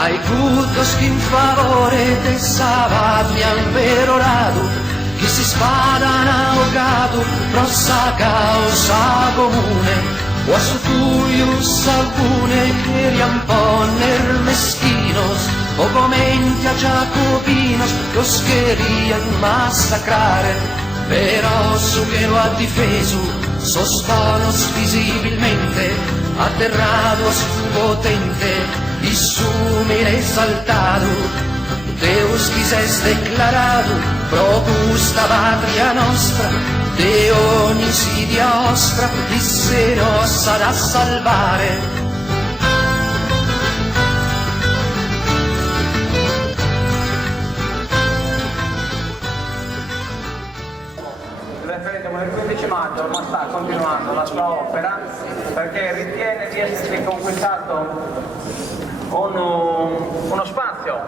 Ai cutos que in favore de Savagnan perorado, che si spadano ahogado, rossa causa comune, o a su tuius alcune que riamponer mesquinos, o comenti a jacobinos, los querían masacrare, pero su que lo ha difeso, sos bonos visibilmente, aterrados potente, y sumire exaltado, Deus quises declarado, propusta patria nostra, de ogni insidia ostra, disse nos sarà salvare. Il referendum del 15 maggio ma sta continuando la sua opera perché ritiene di essersi conquistato uno spazio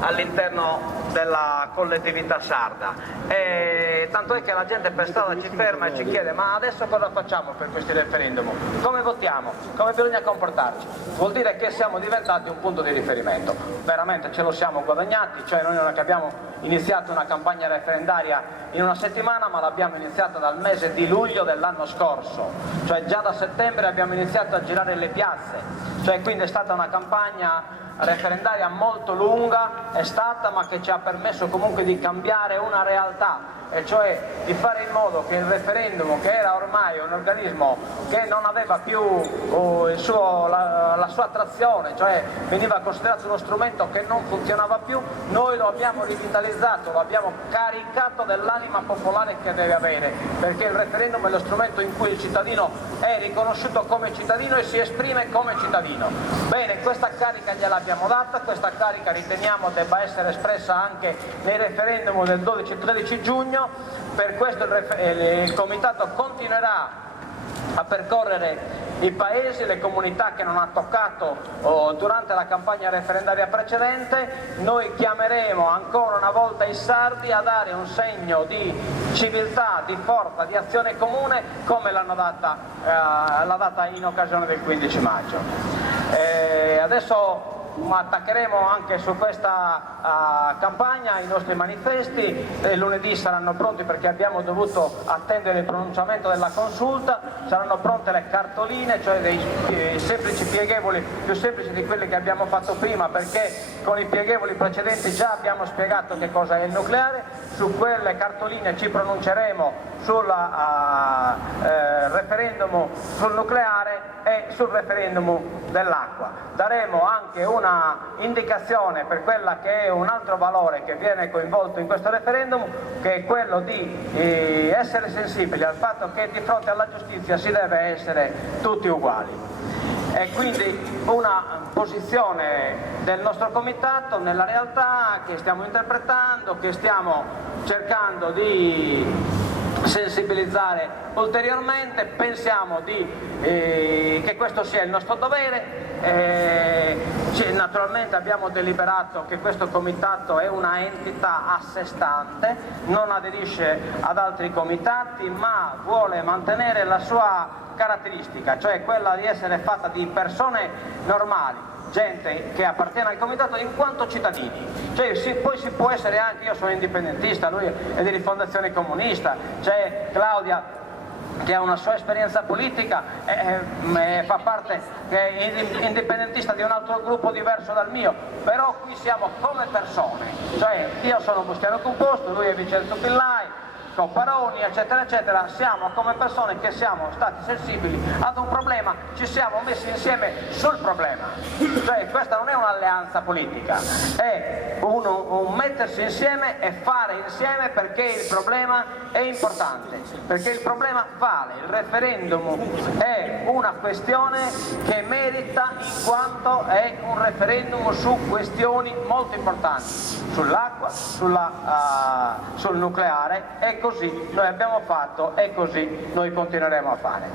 all'interno della collettività sarda, e tanto è che la gente per strada ci ferma e ci chiede: ma adesso cosa facciamo per questi referendum? Come votiamo? Come bisogna comportarci? Vuol dire che siamo diventati un punto di riferimento, veramente ce lo siamo guadagnati, cioè noi non è che abbiamo iniziato una campagna referendaria in una settimana, ma l'abbiamo iniziata dal mese di luglio dell'anno scorso, cioè già da settembre abbiamo iniziato a girare le piazze, cioè quindi è stata una campagna referendaria molto lunga, è stata, ma che ci ha permesso comunque di cambiare una realtà, e cioè di fare in modo che il referendum, che era ormai un organismo che non aveva più la sua attrazione, cioè veniva considerato uno strumento che non funzionava più, noi lo abbiamo rivitalizzato, lo abbiamo caricato dell'anima popolare che deve avere, perché il referendum è lo strumento in cui il cittadino è riconosciuto come cittadino e si esprime come cittadino. Bene, questa carica gliel'abbiamo data, questa carica riteniamo debba essere espressa anche nei referendum del 12-13 giugno, per questo il Comitato continuerà a percorrere i paesi, le comunità che non ha toccato durante la campagna referendaria precedente. Noi chiameremo ancora una volta i sardi a dare un segno di civiltà, di forza, di azione comune come l'hanno data in occasione del 15 maggio. Adesso attaccheremo anche su questa campagna i nostri manifesti, lunedì saranno pronti perché abbiamo dovuto attendere il pronunciamento della consulta, saranno pronte le cartoline, cioè dei semplici pieghevoli, più semplici di quelli che abbiamo fatto prima, perché con i pieghevoli precedenti già abbiamo spiegato che cosa è il nucleare. Su quelle cartoline ci pronunceremo sul referendum sul nucleare e sul referendum dell'acqua. Daremo anche una indicazione per quella che è un altro valore che viene coinvolto in questo referendum, che è quello di essere sensibili al fatto che di fronte alla giustizia si deve essere tutti uguali. E quindi una posizione del nostro comitato nella realtà che stiamo interpretando, che stiamo cercando di sensibilizzare ulteriormente. Pensiamo che questo sia il nostro dovere. Naturalmente abbiamo deliberato che questo comitato è una entità a sé stante, non aderisce ad altri comitati, ma vuole mantenere la sua caratteristica, cioè quella di essere fatta di persone normali, gente che appartiene al comitato in quanto cittadini. Cioè, poi si può essere anche, io sono indipendentista, lui è di Rifondazione Comunista, c'è Claudia che ha una sua esperienza politica, fa parte, che è indipendentista di un altro gruppo diverso dal mio, però qui siamo come persone, cioè io sono Bustiano Composto, lui è Vincenzo Pillai, Copparoni, eccetera eccetera, siamo come persone che siamo stati sensibili ad un problema, ci siamo messi insieme sul problema, cioè questa non è un'alleanza politica, è un mettersi insieme e fare insieme perché il problema è importante, perché il problema vale, il referendum è una questione che merita in quanto è un referendum su questioni molto importanti, sull'acqua, sul nucleare, e così noi abbiamo fatto e così noi continueremo a fare.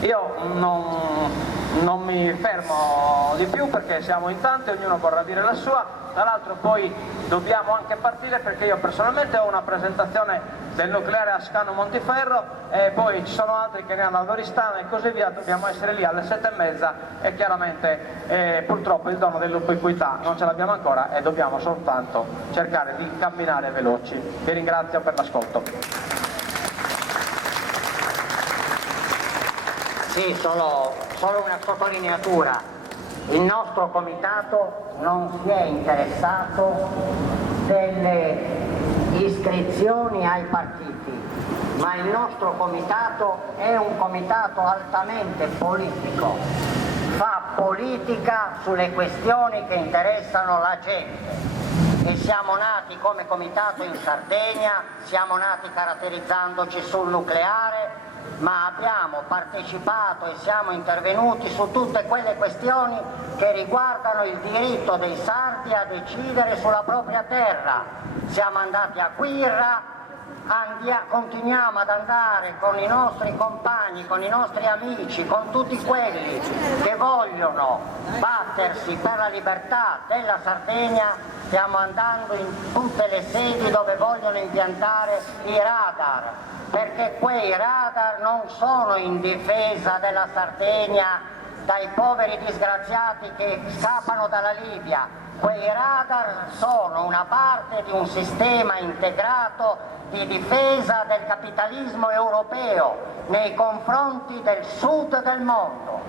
Io non non mi fermo di più perché siamo in tanti, ognuno vorrà dire la sua. Tra l'altro poi dobbiamo anche partire perché io personalmente ho una presentazione del nucleare Ascano Montiferro e poi ci sono altri che ne hanno ad Oristano e così via, dobbiamo essere lì alle 7:30 e chiaramente purtroppo il dono dell'ubiquità non ce l'abbiamo ancora e dobbiamo soltanto cercare di camminare veloci. Vi ringrazio per l'ascolto. Sì, solo una sottolineatura. Il nostro comitato non si è interessato delle iscrizioni ai partiti, ma il nostro comitato è un comitato altamente politico, fa politica sulle questioni che interessano la gente. E siamo nati come comitato in Sardegna, siamo nati caratterizzandoci sul nucleare, ma abbiamo partecipato e siamo intervenuti su tutte quelle questioni che riguardano il diritto dei sardi a decidere sulla propria terra. Siamo andati a Quirra, continuiamo ad andare con i nostri compagni, con i nostri amici, con tutti quelli che vogliono battersi per la libertà della Sardegna. Stiamo andando in tutte le sedi dove vogliono impiantare i radar, perché quei radar non sono in difesa della Sardegna dai poveri disgraziati che scappano dalla Libia. Quei radar sono una parte di un sistema integrato di difesa del capitalismo europeo nei confronti del sud del mondo.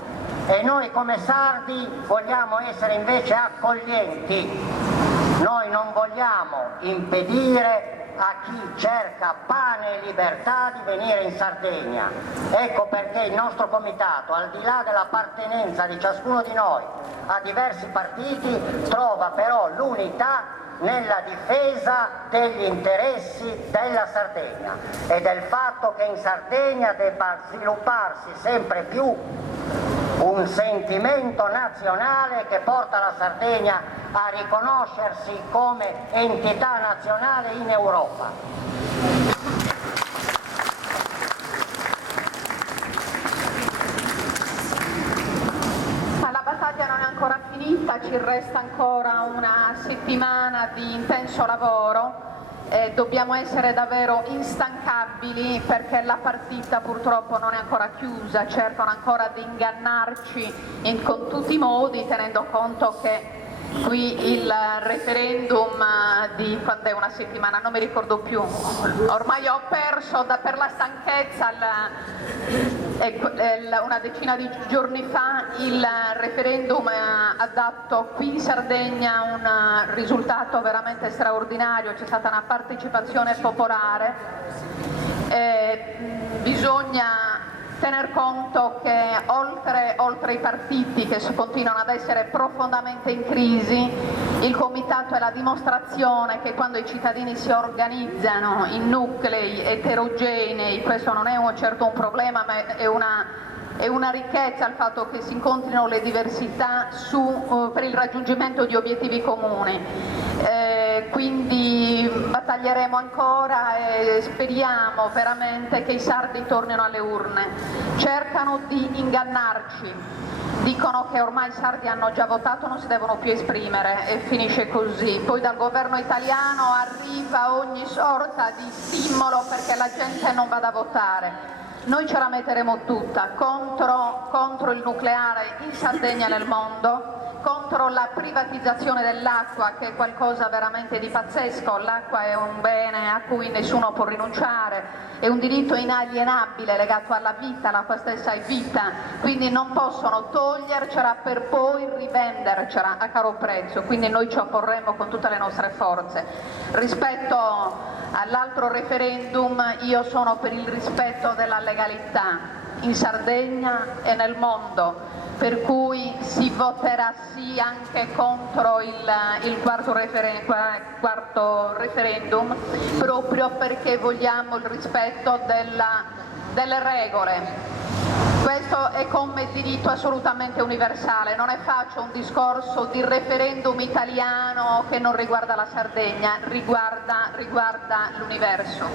E noi come sardi vogliamo essere invece accoglienti. Noi non vogliamo impedire a chi cerca pane e libertà di venire in Sardegna. Ecco perché il nostro comitato, al di là dell'appartenenza di ciascuno di noi a diversi partiti, trova però l'unità nella difesa degli interessi della Sardegna e del fatto che in Sardegna debba svilupparsi sempre più un sentimento nazionale che porta la Sardegna a riconoscersi come entità nazionale in Europa. Ma la battaglia non è ancora finita, ci resta ancora una settimana di intenso lavoro. Dobbiamo essere davvero instancabili perché la partita purtroppo non è ancora chiusa, cercano ancora di ingannarci con tutti i modi, tenendo conto che qui il referendum di quando è una settimana, non mi ricordo più, ormai ho perso per la stanchezza, una decina di giorni fa il referendum ha dato qui in Sardegna un risultato veramente straordinario, c'è stata una partecipazione popolare, bisogna tener conto che oltre i partiti che continuano ad essere profondamente in crisi, il comitato è la dimostrazione che quando i cittadini si organizzano in nuclei eterogenei, questo non è certo un problema, ma è una ricchezza il fatto che si incontrino le diversità per il raggiungimento di obiettivi comuni. Quindi battaglieremo ancora e speriamo veramente che i sardi tornino alle urne. Cercano di ingannarci, dicono che ormai i sardi hanno già votato, non si devono più esprimere e finisce così. Poi dal governo italiano arriva ogni sorta di stimolo perché la gente non vada a votare. Noi ce la metteremo tutta contro il nucleare in Sardegna e nel mondo, contro la privatizzazione dell'acqua che è qualcosa veramente di pazzesco. L'acqua è un bene a cui nessuno può rinunciare, è un diritto inalienabile legato alla vita, l'acqua stessa è vita, quindi non possono togliercela per poi rivendercela a caro prezzo, quindi noi ci opporremo con tutte le nostre forze. Rispetto all'altro referendum, io sono per il rispetto della legalità in Sardegna e nel mondo, per cui si voterà sì anche contro il quarto referendum, proprio perché vogliamo il rispetto delle regole. Questo è come diritto assolutamente universale, non è faccio un discorso di referendum italiano che non riguarda la Sardegna, riguarda l'universo.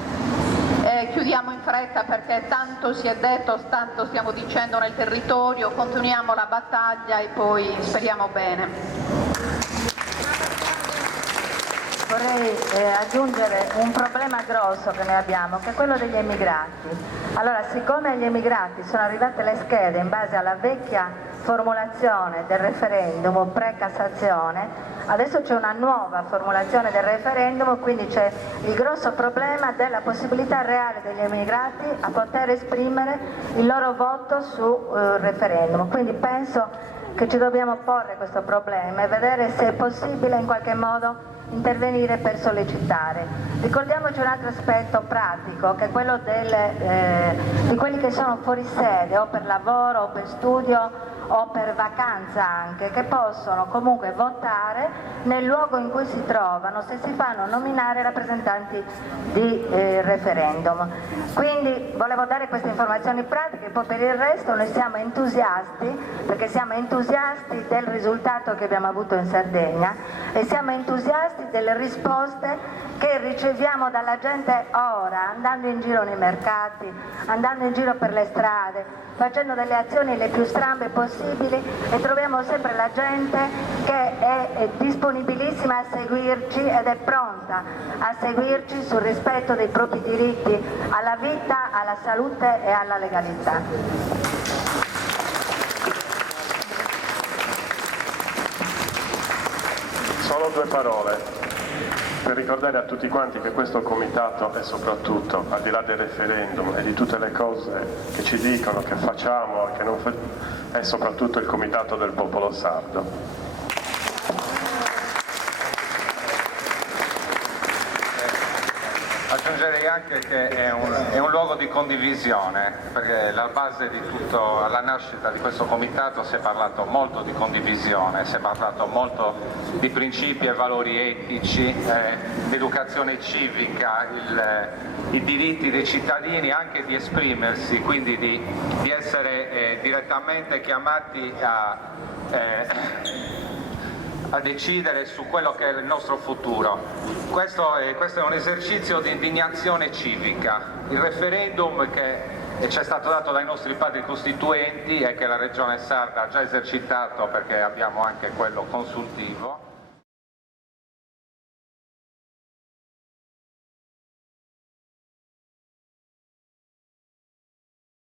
Chiudiamo in fretta perché tanto si è detto, tanto stiamo dicendo nel territorio, continuiamo la battaglia e poi speriamo bene. Vorrei aggiungere un problema grosso che noi abbiamo, che è quello degli emigrati. Allora, siccome agli emigrati sono arrivate le schede in base alla vecchia formulazione del referendum pre-Cassazione, adesso c'è una nuova formulazione del referendum, quindi c'è il grosso problema della possibilità reale degli emigrati a poter esprimere il loro voto sul referendum. Quindi penso che ci dobbiamo porre questo problema e vedere se è possibile in qualche modo intervenire per sollecitare. Ricordiamoci un altro aspetto pratico, che è quello di quelli che sono fuori sede o per lavoro o per studio o per vacanza anche, che possono comunque votare nel luogo in cui si trovano se si fanno nominare rappresentanti di referendum. Quindi volevo dare queste informazioni pratiche, poi per il resto noi siamo entusiasti, perché siamo entusiasti del risultato che abbiamo avuto in Sardegna e siamo entusiasti delle risposte che riceviamo dalla gente ora, andando in giro nei mercati, andando in giro per le strade, facendo delle azioni le più strambe possibili, e troviamo sempre la gente che è disponibilissima a seguirci ed è pronta a seguirci sul rispetto dei propri diritti alla vita, alla salute e alla legalità. Solo due parole per ricordare a tutti quanti che questo comitato è soprattutto, al di là del referendum e di tutte le cose che ci dicono, che facciamo e che non è soprattutto il comitato del popolo sardo. Aggiungerei anche che è un luogo di condivisione, perché alla base di tutto, alla nascita di questo comitato si è parlato molto di condivisione, si è parlato molto di principi e valori etici, l'educazione civica, i diritti dei cittadini anche di esprimersi, quindi di essere direttamente chiamati a decidere su quello che è il nostro futuro. Questo è un esercizio di indignazione civica. Il referendum che ci è stato dato dai nostri padri costituenti e che la Regione Sarda ha già esercitato, perché abbiamo anche quello consultivo,